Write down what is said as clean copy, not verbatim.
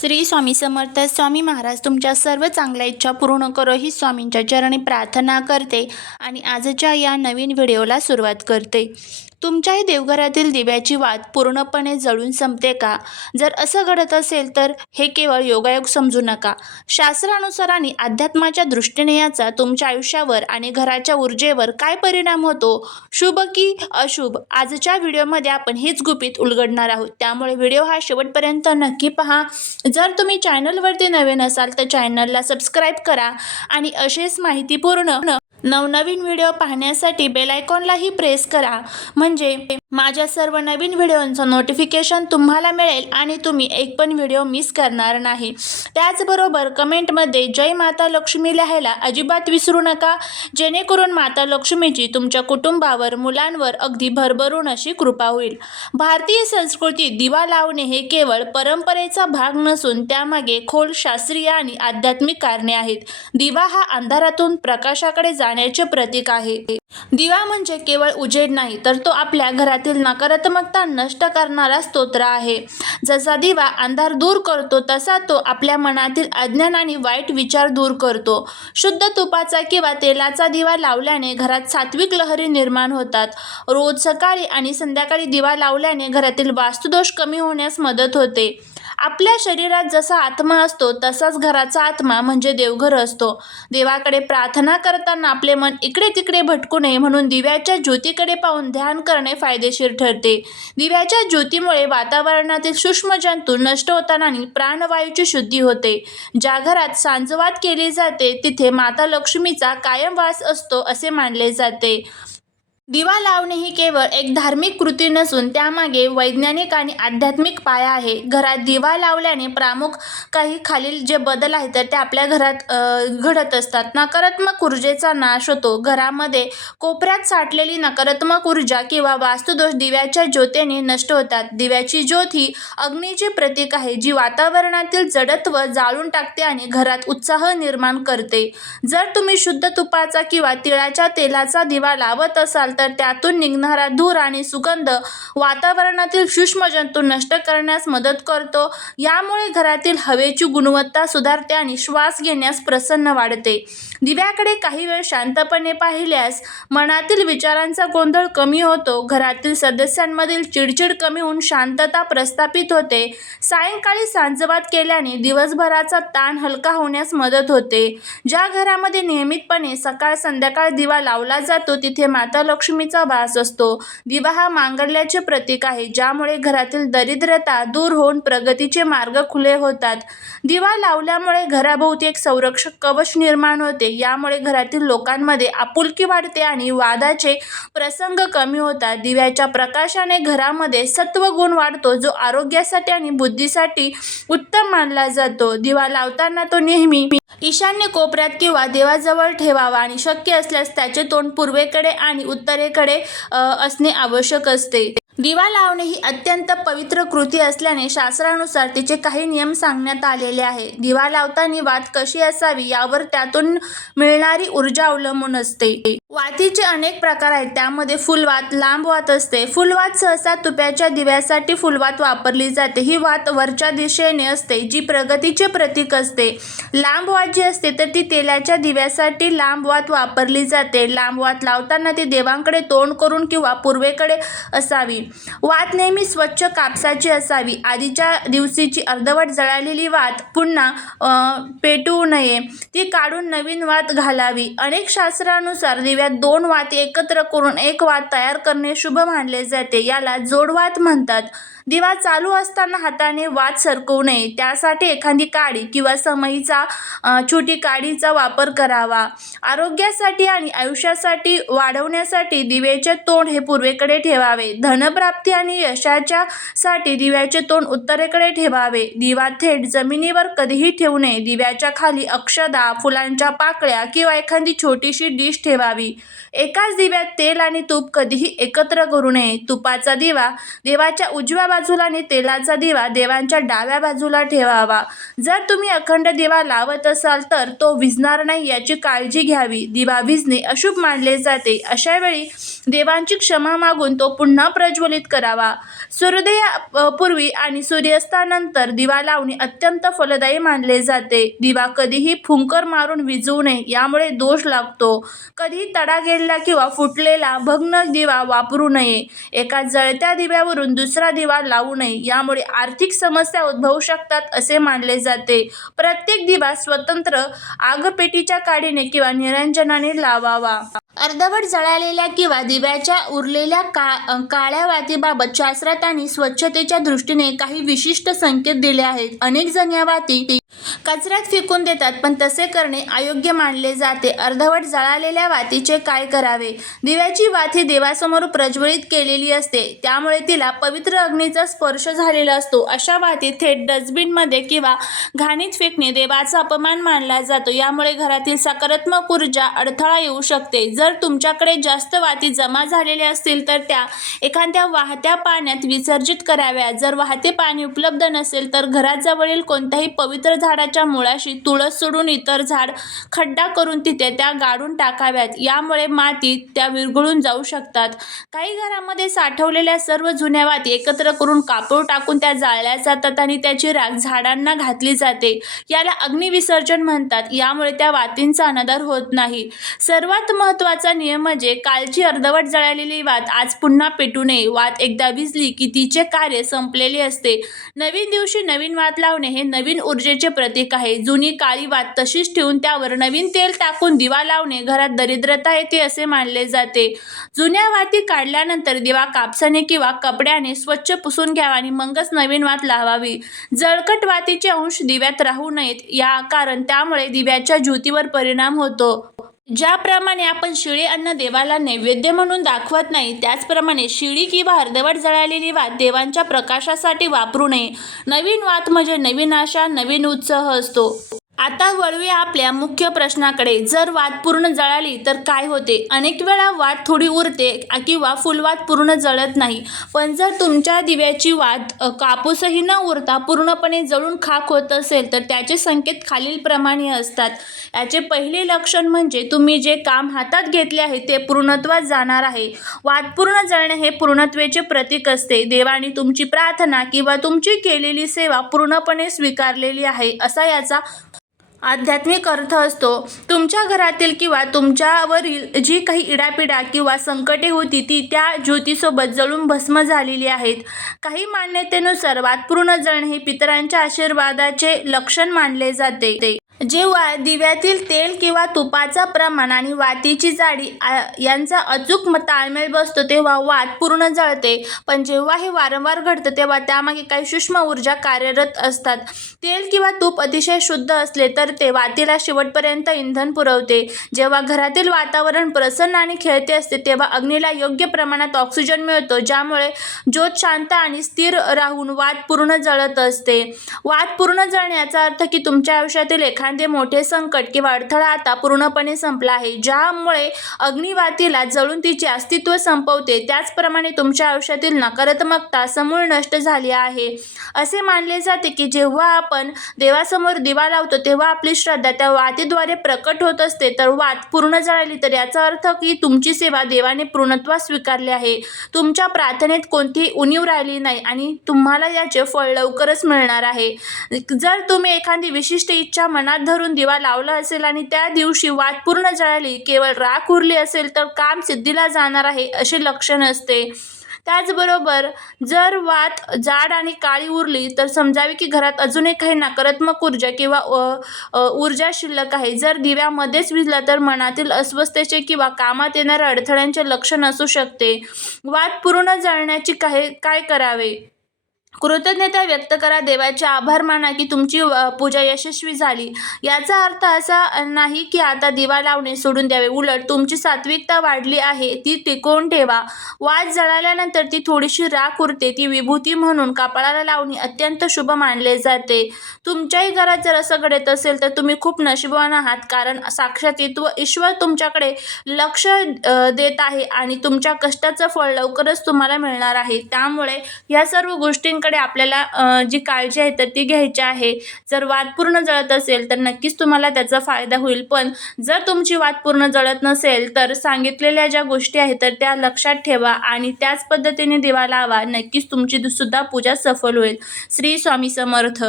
श्री स्वामी समर्थ. स्वामी महाराज तुमच्या सर्व चांगल्या इच्छा पूर्ण करो ही स्वामींच्या चरणी प्रार्थना करते आणि आजच्या या नवीन व्हिडिओला सुरुवात करते. तुमच्याही देवघरातील दिव्याची वात पूर्णपणे जळून संपते का? जर असं घडत असेल तर हे केवळ योगायोग समजू नका. शास्त्रानुसार आणि अध्यात्माच्या दृष्टीने याचा तुमच्या आयुष्यावर आणि घराच्या ऊर्जेवर काय परिणाम होतो, शुभ की अशुभ, आजच्या व्हिडिओमध्ये आपण हेच गुपित उलगडणार आहोत. त्यामुळे व्हिडिओ हा शेवटपर्यंत नक्की पहा. जर तुम्ही चॅनलवरती नवीन असाल तर चॅनलला सबस्क्राईब करा आणि असेच माहितीपूर्ण नवनवीन व्हिडिओ पाहण्यासाठी बेल आयकॉनलाही प्रेस करा, म्हणजे माझ्या सर्व नवीन व्हिडिओंचं नोटिफिकेशन तुम्हाला मिळेल आणि तुम्ही एक पण व्हिडिओ मिस करणार नाही. त्याचबरोबर कमेंटमध्ये जय माता लक्ष्मी लिहायला अजिबात विसरू नका, जेणेकरून माता लक्ष्मीची तुमच्या कुटुंबावर, मुलांवर अगदी भरभरून अशी कृपा होईल. भारतीय संस्कृतीत दिवा लावणे हे केवळ परंपरेचा भाग नसून त्यामागे खोल शास्त्रीय आणि आध्यात्मिक कारणे आहेत. दिवा हा अंधारातून प्रकाशाकडे जाण्याचे प्रतीक आहे. दिवा म्हणजे केवळ उजेड नाही, तर तो आपल्या घरातील नकारात्मकता नष्ट करणारा स्तोत्र आहे. जसा दिवा अंधार दूर करतो तसा तो आपल्या मनातील अज्ञान आणि वाईट विचार दूर करतो. शुद्ध तुपाचा किंवा तेलाचा दिवा लावल्याने घरात सात्विक लहरी निर्माण होतात. रोज सकाळी आणि संध्याकाळी दिवा लावल्याने घरातील वास्तुदोष कमी होण्यास मदत होते. आपल्या शरीरात जसा आत्मा असतो तसाच घराचा आत्मा म्हणजे देवघर असतो. देवाकडे प्रार्थना करताना आपले मन इकडे तिकडे भटकू नये म्हणून दिव्याच्या ज्योतीकडे पाहून ध्यान करणे फायदेशीर ठरते. दिव्याच्या ज्योतीमुळे वातावरणातील सूक्ष्म जंतू नष्ट होतात आणि प्राणवायूची शुद्धी होते. ज्या घरात सांजवात केली जाते तिथे माता लक्ष्मीचा कायम वास असतो असे मानले जाते. दिवा लावणे ही केवळ एक धार्मिक कृती नसून त्यामागे वैज्ञानिक आणि आध्यात्मिक पाया आहे. घरात दिवा लावल्याने प्रामुख काही खालील जे बदल आहेत तर ते आपल्या घरात घडत असतात. नकारात्मक ऊर्जेचा नाश होतो. घरामध्ये कोपऱ्यात साठलेली नकारात्मक ऊर्जा किंवा वास्तुदोष दिव्याच्या ज्योतीने नष्ट होतात. दिव्याची ज्योत ही अग्नीचे प्रतीक आहे, जी वातावरणातील जडत्व जाळून टाकते आणि घरात उत्साह निर्माण करते. जर तुम्ही शुद्ध तुपाचा किंवा तिळाच्या तेलाचा दिवा लावत असाल तर त्यातून निघणारा धूर आणि सुगंध वातावरणातील सूक्ष्म जंतू नष्ट करण्यास मदत करतो. यामुळे घरातील हवेची गुणवत्ता सुधारते आणि श्वास घेण्यास प्रसन्न वाढते. दिव्याकडे काही वेळ शांतपणे पाहिल्यास मनातील विचारांचा गोंधळ कमी होतो. घरातील सदस्यांमधील चिडचिड कमी होऊन शांतता प्रस्थापित होते. सायंकाळी सांजवात केल्याने दिवसभराचा ताण हलका होण्यास मदत होते. ज्या घरामध्ये नियमितपणे सकाळ संध्याकाळ दिवा लावला जातो तिथे माता लक्ष्मीचा वास असतो. दिवा हा मांगल्याचे प्रतीक आहे, ज्यामुळे घरातील दरिद्रता दूर होऊन प्रगतीचे मार्ग खुले होतात. दिवा लावल्यामुळे घराभोवती एक संरक्षक कवच निर्माण होते. यामुळे घरातील लोकांमध्ये आपुलकी वाढते आणि वादाचे प्रसंग कमी होतात. दिव्याच्या प्रकाशाने घरामध्ये सत्वगुण वाढतो, जो आरोग्यासाठी आणि बुद्धीसाठी उत्तम मानला जातो. दिवा लावताना तो नेहमी ईशान्य कोपऱ्यात किंवा देवाजवळ ठेवावा आणि शक्य असल्यास त्याचे तोंड पूर्वेकडे आणि उत्तरेकडे असणे आवश्यक असते. दिवा लावणे ही अत्यंत पवित्र कृती असल्याने शास्त्रानुसार तिचे काही नियम सांगण्यात आलेले आहे. दिवा लावताना वात कशी असावी यावर त्यातून मिळणारी ऊर्जा अवलंबून असते. वातीचे अनेक प्रकार आहेत, त्यामध्ये फुलवात, लांब वात असते. फुलवात सहसा तुपाच्या दिव्यासाठी फुलवात वापरली जाते. ही वात वरच्या दिशेने असते, जी प्रगतीचे प्रतीक असते. लांब वात जी असते तर ती तेलाच्या दिव्यासाठी लांब वात वापरली जाते. लांब वात लावताना ती देवांकडे तोंड करून किंवा पूर्वेकडे असावी. वात नेहमी स्वच्छ कापसाची असावी. आधीच्या दिवशीची अर्धवट जळालेली वात पुन्हा पेटवू नये, ती काढून नवीन वात घालावी. अनेक शास्त्रानुसार दिव्यात दोन वाती एकत्र करून एक वात तयार करणे शुभ मानले जाते. याला जोडवात म्हणतात. दिवा चालू असताना हाताने वात सरकवू नये, त्यासाठी एखादी काडी किंवा समईचा छोटी काडीचा वापर करावा. आरोग्यासाठी आणि आयुष्यासाठी वाढवण्यासाठी दिव्याचे तोंड हे पूर्वेकडे ठेवावे. धनप्राप्ती आणि यशाच्या साठी दिव्याचे तोंड उत्तरेकडे ठेवावे. दिवा थेट जमिनीवर कधीही ठेवू नये. दिव्याच्या खाली अक्षदा, फुलांच्या पाकळ्या किंवा एखादी छोटीशी डिश ठेवावी. एकाच दिव्यात तेल आणि तूप कधीही एकत्र करू नये. तुपाचा दिवा देवाच्या उजव्या बाजूला आणि तेलाचा दिवा देवांच्या डाव्या बाजूला ठेवावा. जर तुम्ही अखंड दिवा लावत असाल तर तो विझणार नाही याची काळजी घ्यावी. दिवा विझणे अशुभ मानले जाते. अशा वेळी देवांची क्षमा मागून तो पुन्हा प्रज्वलित करावा. सूर्योदयापूर्वी आणि सूर्यास्तानंतर दिवा लावणे अत्यंत फलदायी मानले जाते. दिवा कधीही फुंकर मारून विझवू नये, यामुळे दोष लागतो. कधीही तडा गेलेला किंवा फुटलेला भग्न दिवा वापरू नये. एका जळत्या दिव्यावरून दुसरा दिवा लावू नये, यामुळे आर्थिक समस्या उद्भवू शकतात असे मानले जाते. प्रत्येक दिवा स्वतंत्र आगपेटीच्या काडीने किंवा निरंजनाने लावावा. अर्धवट जळालेल्या किंवा दिव्याच्या उरलेल्या काळ्या वातीबाबत शास्त्रात आणि स्वच्छतेच्या दृष्टीने काही विशिष्ट संकेत दिले आहेत. अनेक जण या वाती कचऱ्यात फेकून देतात, पण तसे करणे अयोग्य मानले जाते. अर्धवट जळालेल्या वातीचे काय करावे? दिव्याची वाती देवासमोर प्रज्वलित केलेली असते, त्यामुळे तिला पवित्र अग्नीचा स्पर्श झालेला असतो. अशा वाती थेट डस्टबिनमध्ये किंवा घाणीत फेकणे देवाचा अपमान मानला जातो. यामुळे घरातील सकारात्मक ऊर्जा अडथळा येऊ शकते. जर तुमच्याकडे जास्त वाती जमा झालेल्या असतील तर त्या एखाद्या वाहत्या पाण्यात विसर्जित कराव्या. जर वाहते पाणी उपलब्ध नसेल तर घराजवळील कोणत्याही पवित्र झाडाच्या मुळाशी तुळस सोडून इतर झाड खड्डा करून तिथे त्या गाडून टाकाव्यात. यामुळे मातीत त्या विरघळून जाऊ शकतात. काही घरामध्ये साठवलेल्या सर्व जुन्या वाती एकत्र करून कापूर टाकून त्या जाळल्या जातात आणि त्याची राख झाडांना घातली जाते. याला अग्निविसर्जन म्हणतात. यामुळे त्या वातींचा अनादर होत नाही. सर्वात महत्त्वाचा नियम म्हणजे कालची अर्धवट जळालेली वात आज पुन्हा पेटू नये. वात एकदा विझली की तिचे कार्य संपलेले असते. नवीन दिवशी नवीन वात लावणे हे नवीन ऊर्जेचे प्रतीक आहे. जुनी काळी वात तशीच ठेवून त्यावर नवीन तेल टाकून दिवा लावणे घरात दरिद्रता येते असे मानले जाते. जुन्या वाती काढल्यानंतर दिवा कापसाने किंवा कपड्याने स्वच्छ पुसून घ्यावा आणि मगच नवीन वात लावावी. जळकट वातीचे अंश दिव्यात राहू नयेत, कारण त्यामुळे दिव्याच्या ज्योतीवर परिणाम होतो. ज्याप्रमाणे आपण शिळे अन्न देवाला नैवेद्य म्हणून दाखवत नाही, त्याचप्रमाणे शिळी किंवा अर्धवट जळालेली वात देवांच्या प्रकाशासाठी वापरू नये. नवीन वात म्हणजे नवीन आशा, नवीन उत्साह असतो. आता वळूया आपल्या मुख्य प्रश्नाकडे. जर वात पूर्ण जळाली तर काय होते? अनेक वेळा वात थोडी उरते किंवा फुलवात पूर्ण जळत नाही. पण जर तुमच्या दिव्याची वात कापूसही न उरता पूर्णपणे जळून खाक होत असेल तर त्याचे संकेत खालीलप्रमाणे असतात. याचे पहिले लक्षण म्हणजे तुम्ही जे काम हातात घेतले आहे ते पूर्णत्वास जाणार आहे. वात पूर्ण जळणे हे पूर्णत्वाचे प्रतीक असते. देवाने तुमची प्रार्थना किंवा तुमची केलेली सेवा पूर्णपणे स्वीकारलेली आहे असा याचा आध्यात्मिक अर्थ असतो. तुमच्या घरातील किंवा तुमच्यावरील जी काही इडापिडा किंवा संकटे होती ती त्या ज्योतीसोबत जळून भस्म झालेली आहेत. काही मान्यतेनुसार वात पूर्ण जळणे हे पितरांच्या आशीर्वादाचे लक्षण मानले जाते. जेव्हा दिव्यातील तेल किंवा तुपाचा प्रमाण आणि वातीची जाडी यांचा अचूक ताळमेळ बसतो तेव्हा वात पूर्ण जळते. पण जेव्हा हे वारंवार घडतं तेव्हा त्यामागे काही सूक्ष्म ऊर्जा कार्यरत असतात. तेल किंवा तूप अतिशय शुद्ध असले तर ते वातीला शेवटपर्यंत इंधन पुरवते. जेव्हा घरातील वातावरण प्रसन्न आणि खेळते असते तेव्हा अग्नीला योग्य प्रमाणात ऑक्सिजन मिळतो, ज्यामुळे ज्योत शांत आणि स्थिर राहून वात पूर्ण जळत असते. वात पूर्ण जळणे याचा अर्थ की तुमच्या आयुष्यातील एखादे मोठे संकट किंवा अडथळा आता पूर्णपणे संपला आहे, ज्यामुळे अग्निवातीला जळून तिचे अस्तित्व संपवते. त्याचप्रमाणे तुमच्या आयुष्यातील नकारात्मकता समूळ नष्ट झाली आहे. असे मानले जाते की जेव्हा आपण देवासमोर दिवा लावतो तेव्हा आपली श्रद्धा त्या वातीद्वारे प्रकट होत असते. तर वात पूर्ण जळाली तर याचा अर्थ की तुमची सेवा देवाने पूर्णत्वास स्वीकारली आहे. तुमच्या प्रार्थनेत कोणतीही उणीव राहिली नाही आणि तुम्हाला याचे फळ लवकरच मिळणार आहे. जर तुम्ही एखादी विशिष्ट इच्छा मनात धरून दिवा लावला असेल आणि त्या दिवशी वात पूर्ण जळाली, केवळ राख उरली असेल तर काम सिद्धीला जाणार आहे असे लक्षण असते. त्याचबरोबर जर वात जाड आणि काळी उरली तर समजावे की घरात अजूनही काही नकारात्मक ऊर्जा किंवा ऊर्जा शिल्लक आहे. जर दिव्यामध्येच विझला तर मनातील अस्वस्थतेचे किंवा कामात येणाऱ्या अडथळ्यांचे लक्षण असू शकते. वात पूर्ण जळण्याची काय करावे? कृतज्ञता व्यक्त करा. देवाचे आभार माना की तुमची पूजा यशस्वी झाली. याचा अर्थ असा नाही की आता दिवा लावणे सोडून द्यावे, उलट तुमची सात्विकता वाढली आहे ती टिकवून ठेवा. वात जळाल्यानंतर ती थोडीशी राख उरते, ती विभूती म्हणून कपाळाला लावणे अत्यंत शुभ मानले जाते. तुमच्याही घरात जर असं घडत असेल तर तुम्ही खूप नशीबवान आहात, कारण साक्षात ईश्वर तुमच्याकडे लक्ष देत आहे आणि तुमच्या कष्टाचं फळ लवकरच तुम्हाला मिळणार आहे. त्यामुळे या सर्व गोष्टी गोष्टींकडे आपल्याला जी काळजी आहे तर ती घ्यायची आहे. जर वात पूर्ण जळत असेल तर नक्कीच तुम्हाला त्याचा फायदा होईल. पण जर तुमची वात पूर्ण जळत नसेल तर सांगितलेल्या ज्या गोष्टी आहेत तर त्या लक्षात ठेवा आणि त्याच पद्धतीने दिवा लावा. नक्कीच तुमची सुद्धा पूजा सफल होईल. श्री स्वामी समर्थ.